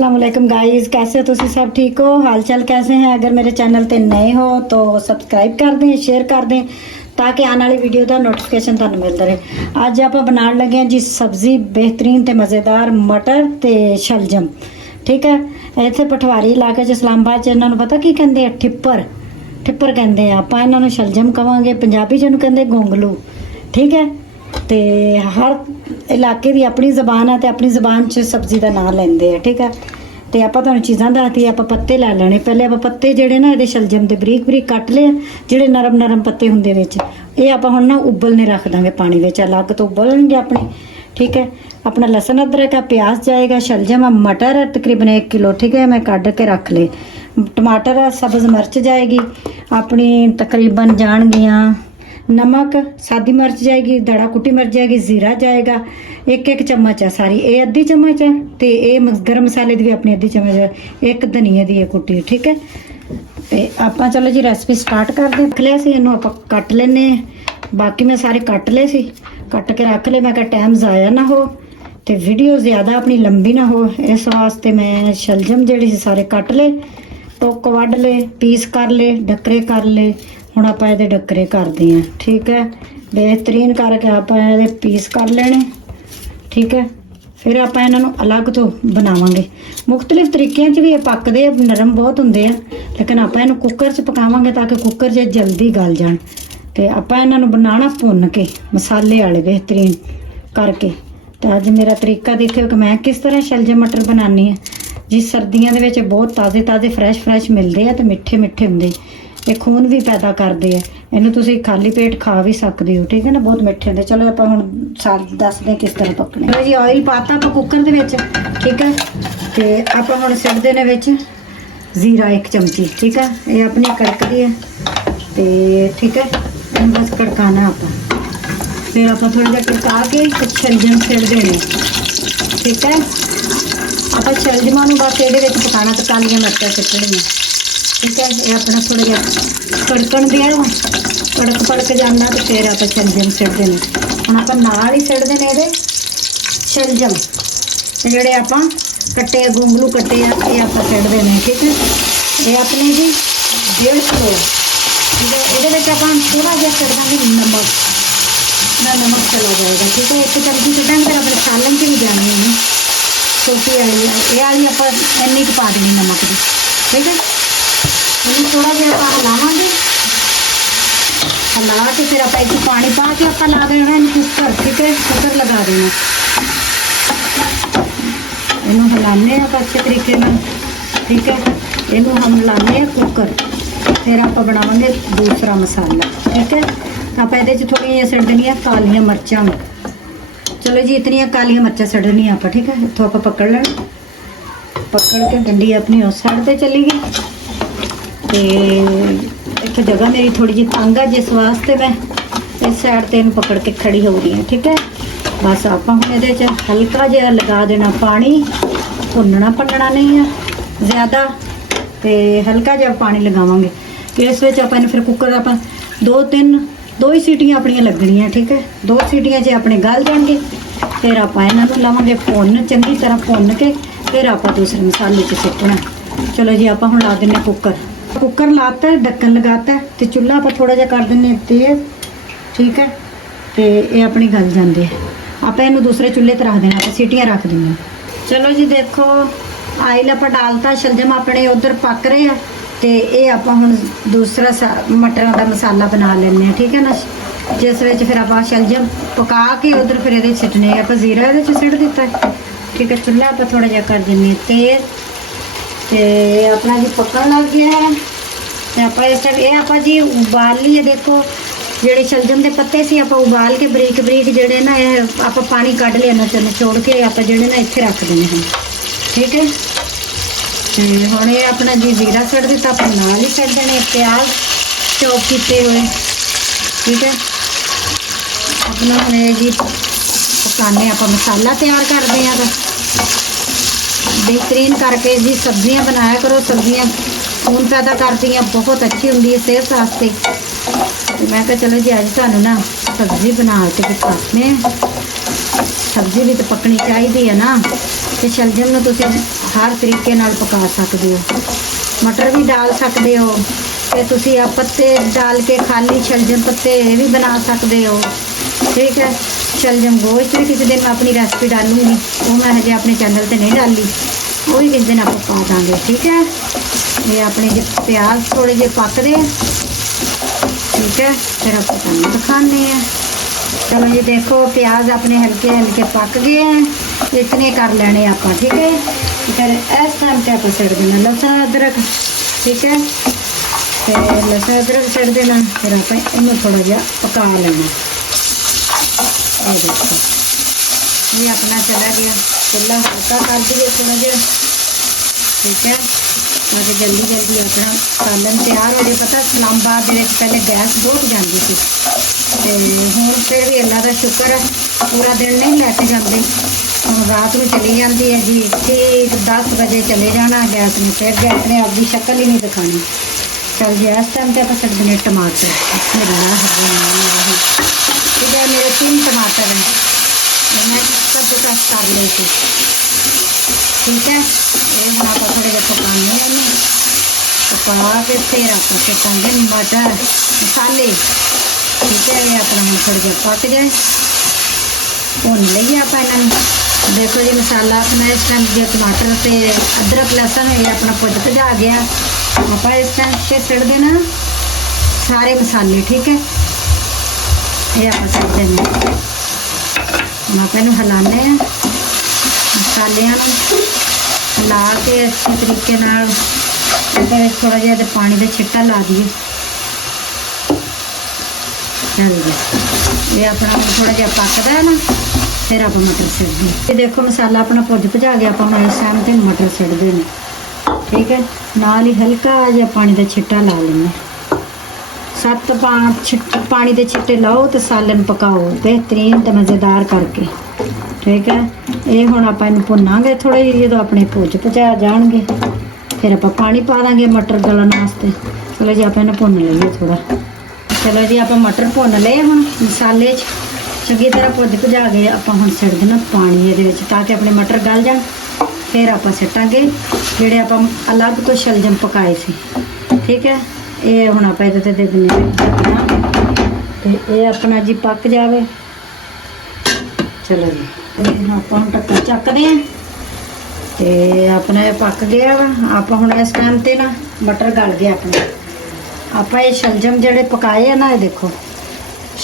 अस्सलाम वालेकुम गाइस, कैसे हो तुसी सब? ठीक हो? हाल चाल कैसे हैं? अगर मेरे चैनल ते नए हो तो सबसक्राइब कर दें, शेयर कर दें ताकि आने वाली वीडियो का नोटिफिकेशन तुहानू मिलता रहे। अज आप बनाने लगे हैं जी सब्जी बेहतरीन ते मज़ेदार मटर ते शलजम। ठीक है, इत्थे पठवारी इलाके च इस्लामाबाद च इन्होंने पता की कहते हैं? ठिप्पर ठिप्पर कहते हैं। आप इन्होंने शलजम कहांगे, पंजाबी च इन्हूं कहते गोंगलू। ठीक है, तो हर इलाके की अपनी जबान है तो अपनी जबान च सब्जी का नाम लेंदे है। ठीक है, तो आप चीज़ां दसदी, आप पत्ते लै लेने। पहले आप पत्ते जेडे ना ये शलजम के बरीक बरीक कट ले, जेडे नरम नरम पत्ते होंगे ये आप हुण ना उबलने रख देंगे पानी में, अलग तो उबलणगे अपने। ठीक है, अपना लसन अदरक है, प्याज जाएगा, शलजम है, मटर है तकरीबन 1 किलो। ठीक है, मैं कट के रख ले। टमाटर है, सब्ज़ मिर्च जाएगी अपनी तकरीबन जाएगियाँ, नमक, सादी मिर्च जाएगी, दड़ा कुटी मिर्च जाएगी, जीरा जाएगा, एक चम्मच है सारी, ये अद्धी चम्मच है। तो ये गर्म मसाले की भी अपनी अद्धी चम्मच है, एक धनिया की है कुटी। ठीक है, तो आप चलो जी रेसिपी स्टार्ट कर दें। रख लिया सी इनू आप कट लेने, बाकी मैं सारे कट ले सी, कट के रख ले। मैं क्या टाइम ज़ाया ना हो तो वीडियो ज़्यादा अपनी लंबी ना हो, इस वास्ते मैं शलजम जेडी सारे कट ले, टुक वढ़ ले, पीस कर ले, डकरे कर ले। हुण आप ये डकरे करते हैं। ठीक है, बेहतरीन करके आप ये पीस कर लेने। ठीक है, फिर आप इन्हों अलग तो बनावांगे। मुख्तलिफ तरीकों से भी ये पकते, नरम बहुत होंगे हैं, लेकिन आप इन्हूं कुकर च पकावांगे ताकि कुकर च जल्दी गल जाण। तो आप इन्हों बनाना भुन के मसाले वाले बेहतरीन करके। तो अज मेरा तरीका देखियो कि मैं किस तरह शलजम मटर बनानी है जी। सर्दियों के विच बहुत ताज़े ताज़े फ्रैश मिलते हैं तो मिठे मिठे होंगे, ये खून भी पैदा करते हैं। इन्हूं तुसीं खाली पेट खा भी सकते हो। ठीक है ना, बहुत मिठे होंगे। चलो आप हुण दसदे किस तरह पकने। चलो जी ऑयल पाता आप कुकर दे विच। ठीक है, तो आप हुण सिटदे ने विच जीरा 1 चमची। ठीक है, ये अपनी कड़कदी है तो ठीक है, इन्हूं बस कड़काना आप। फिर आप थोड़ा जिहा कड़का के शलजम सिट देने। ठीक है, आप शलजमां नूं बस इहदे विच पकाना ते कालियां मिर्चां सिटणीआं। ठीक है, ये अपना थोड़ा जहा कड़कन दिया, कड़क जाना तो फिर आप शलजम सिट देने। हम आप नाल ही सिट देने ये शलजम जोड़े आप कट्टे गोंगलू कट्टे ये आप सिट देने। ठीक है, ये अपने जी 1.5 किलो। ठीक है, ये थोड़ा जहा सिट देंगे नमक, ना नमक चला जाएगा। ठीक है, 1 चमची सिटांगे फिर अपने सालन से भी जानी है छोटी वाली, ये वाली आप इन्नी पा देनी नमक की। ठीक है, थोड़ा जहा आप हिलावे, हिला के फिर आप एक पानी पा के आप ला देना कुकर। ठीक है, कुकर लगा देना, इनू हिलाने आप अच्छे तरीके में। ठीक है, इनू हम हिलाने कुकर, फिर आप बनावांगे दूसरा मसाला। ठीक है, आप ये थोड़ी सिट देनिया कालियां मिर्चां। चलो जी इतनी कालियां मिर्चां सिटनी आप। ठीक है, इतों आप पकड़ लेना, पकड़ के डंडी अपनी उस साइड पर चली गई। तो एक जगह मेरी थोड़ी जी तंग है, जिस वास्ते मैं इस साइड से इन पकड़ के खड़ी हो रही हूँ। ठीक है, बस आप ये हल्का जहा लगा देना पानी, भुनना भुनना नहीं है ज़्यादा, तो हल्का जहा पानी लगावांगे। इस आप फिर कुकर आप 2 ही सीटियाँ अपनियाँ लगनियाँ। ठीक है, 2 सीटियाँ से अपने गल जाएंगे। फिर आप इन्हों लावांगे भुन, चंगी तरह भुन के फिर आप दूसरे मसाले से सिटना। चलो जी आप हम ला दें कुकर, कुकर लाता है, ढक्कन लगाता है, तो चूल्हा आप थोड़ा जहा कर दें तेज। ठीक है, तो ये अपनी गल जाते हैं। आप इन्हूं दूसरे चूल्हे पर रख देना, आप सीटियाँ रख देंगे। चलो जी देखो आयल आप डालता, शलजम अपने उधर पक रहे हैं, तो ये आप हुण दूसरा मटरों का मसाला बना लें। ठीक है ना, जिस विच फिर आप शलजम पका के उधर फिर ये सिटने। आप जीरा ये सिट दिता है। ठीक है, चूल्हा आप थोड़ा जहा कर दें तेज, तो अपना जी पकन लग गया है। ये आप जी उबाल लिए। देखो जोड़े शलजम के पत्ते से आप उबाल के बरीक बरीक जोड़े ना आप पानी कढ़ लेना, छोड़ के आप जोड़े ना इत्थे रख देने हैं। ठीक है, तो हुण ये अपना जी जीरा सिट दिता, आप नाल ही सिट देने प्याज चॉप किए हुए। ठीक है, अपना हुण ये जी पकाने आप मसाला तैयार करते हैं। बेहतरीन करके जी सब्जियां बनाया करो, सब्जियां खून पैदा करती हैं, बहुत अच्छी होंगी है सेहत वास्ते। मैं कहा चलो जी अज तुहानू ना सब्जी बना के दिखाने, सब्जी भी तो पकनी चाहिए है ना। तो शलजम नूं तुसीं हर तरीके नाल पका सकते हो। मटर भी डाल सकते हो ते तुसी आ पत्ते डाल के खाली शलजम पत्ते ये भी बना सकते हो। ठीक है, शलजम गोश्त भी किसी दिन मैं अपनी रेसिपी डालूंगी, वो मैं हजे अपने चैनल पर नहीं डाली, वो भी किसी दिन आप पा देंगे। ठीक है, ये अपने जो प्याज थोड़े जे पकते हैं, ठीक है, फिर आप दिखाने हैं। चलो जी देखो प्याज अपने हल्के हल्के पक गए हैं, इतने कर लेने आप। ठीक है, फिर इस टाइम पे आप सड़ देना लहसुन अदरक। ठीक है, फिर लहसुन अदरक सड़ देना, फिर आप इन्हें थोड़ा जहा पका लेना। और देखो ये अपना चला गया, चूल्हा हल्का कर दिए थोड़ा जहा। ठीक है, ताकि जल्दी जल्दी अपना सालन तैयार हो जाए। पता इस्लामाबाद पहले गैस बहुत जाती थी, तो हूँ फिर भी अल्लाह का शुक्र है पूरा दिन नहीं लैके जाते, हम रात में चली जाती है जी, ठीक 10 बजे चले जाना गैस ने, फिर गैस ने आपकी शक्ल ही नहीं दिखानी। चल जी इस टाइम पर आप सब्जी टमाटर, ठीक है, मेरे 3 टमाटर हैं, मैं कद्दूकस कर ली थी। ठीक है, ये हम आप थोड़े जहे पकाने हैं, पका के फिर आप सुटांगे मटर मसाले। ठीक है, ये अपना हम थोड़े जहे पक जाए, भुन लीए आप इन्होंने। देखो जी मसाला अपना इस टाइम जो टमाटर से अदरक लहसुन ये अपना भुज भुजा गया, आप इस टाइम से सड़ देना सारे मसाले। ठीक है, ये आप सड़ देने, हम आप इन्हू हिलाने हैं मसालियां ला के अच्छे तरीके नाल। फिर थोड़ा जहा पानी का छिट्टा ला दिए। चल जी ये अपना थोड़ा जहा पकता है ना, फिर आप मटर सड़ दें। देखो मसाला अपना भुज भुजा गया, आप इस टाइम पर मटर सड़ देने। ठीक है, नाल ही हल्का जहा पानी का छिट्टा ला लेना। 7-5 पानी के छिट्टे लाओ तो सालन पकाओ बेहतरीन तो मज़ेदार करके। ठीक है, ये हुण आप इन्हूं भुनांगे थोड़े जी, जो अपने भुज भुजा जाएंगे फिर आप पानी पा देंगे मटर गलन वास्ते। चलो जी आप इन्हें भुन लीए थोड़ा। चलो जी आप मटर भुन ले, हम मसाले चंगी तरह भुज भुजा गए, आप हम सड़ देना पानी ये ताकि अपने मटर गल जाए। फिर आप सटांगे जोड़े आप अलग तो शलजम पकाए थे। ठीक है, ये हुण आप ये दे देने तो ये अपना जी पक जाए। चलो जी आप ढक्कन चकते हैं, तो अपना ये पक गया वा। आप हुण इस टाइम पर ना मटर गल गया अपना, आप ये शलजम जोड़े पकाए है ना, ये देखो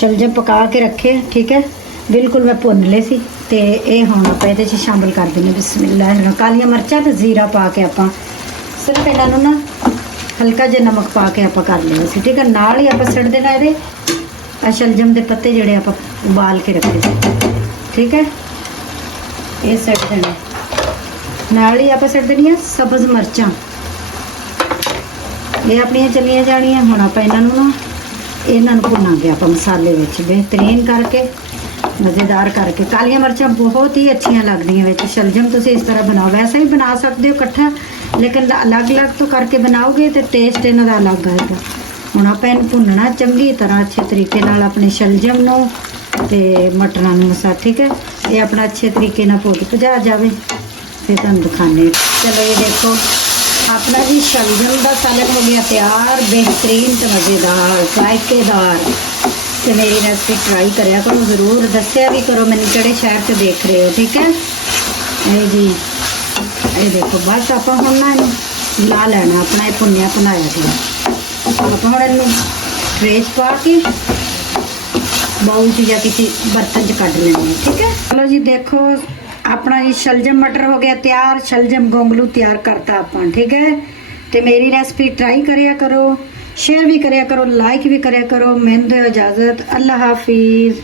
शलजम पका के रखे। ठीक है, बिल्कुल मैं भुन ले सी, तो ये हुण आप ये शामिल कर देंगे। बिस्मिल्लाह, कालियां मिर्चां तो जीरा पा के आप सिर्फ इन्हों ना हल्का जहा नमक पा के आप कर लिया सी। ठीक है, नाल ही आप सड़ देना ये शलजम के पत्ते जोड़े आप उबाल के रखे थे। ठीक है, ये सड़ देने, नाल ही आप सड़ देनिया सब्ज़ मिर्चां, ये अपन चलिया जानिया। हुण आप इन्हों भुनांगे आप मसाले विच बेहतरीन करके मज़ेदार करके। कालियां मिर्चां बहुत ही अच्छियां लगदियां विच। शलजम तुसीं इस तरह बनाओ, वैसे भी बना सकते हो इकट्ठा, लेकिन अलग अलग तो करके बनाओगे तो टेस्ट इन्हां दा अलग आएगा। हुण आप इन्हूं भुनना चंगी तरह अच्छे तरीके नाल अपने शलजम नूं ते मटरां नूं मसा। ठीक है, ये अपना अच्छे तरीके नाल भुज भुजा जाए, फिर तुहानूं दिखाने। चलो ये देखो अपना जी शलजम का सालन हो गया तैयार, बेहतरीन तो मज़ेदार जायकेदार। तो मेरी रेसिपी ट्राई करा करो ज़रूर, दस्या भी करो मैंने किहड़े शहर से देख रहे हो। ठीक है, ये जी ये देखो बस आप हम ना ला लेना अपना ये भुनिया भुनाया गया। आप हम इन ट्रे च पा के बाउल च या किसी बर्तन च कढ़ लेना। ठीक है, चलो जी देखो अपना जी शलजम मटर हो गया तैयार, शलजम गोंगलू तैयार करता अपन। ठीक है, तो मेरी रेसिपी ट्राई करिया करो, शेयर भी करिया करो, लाइक भी करिया करो। मैंने दो इजाज़त, अल्लाह हाफिज़।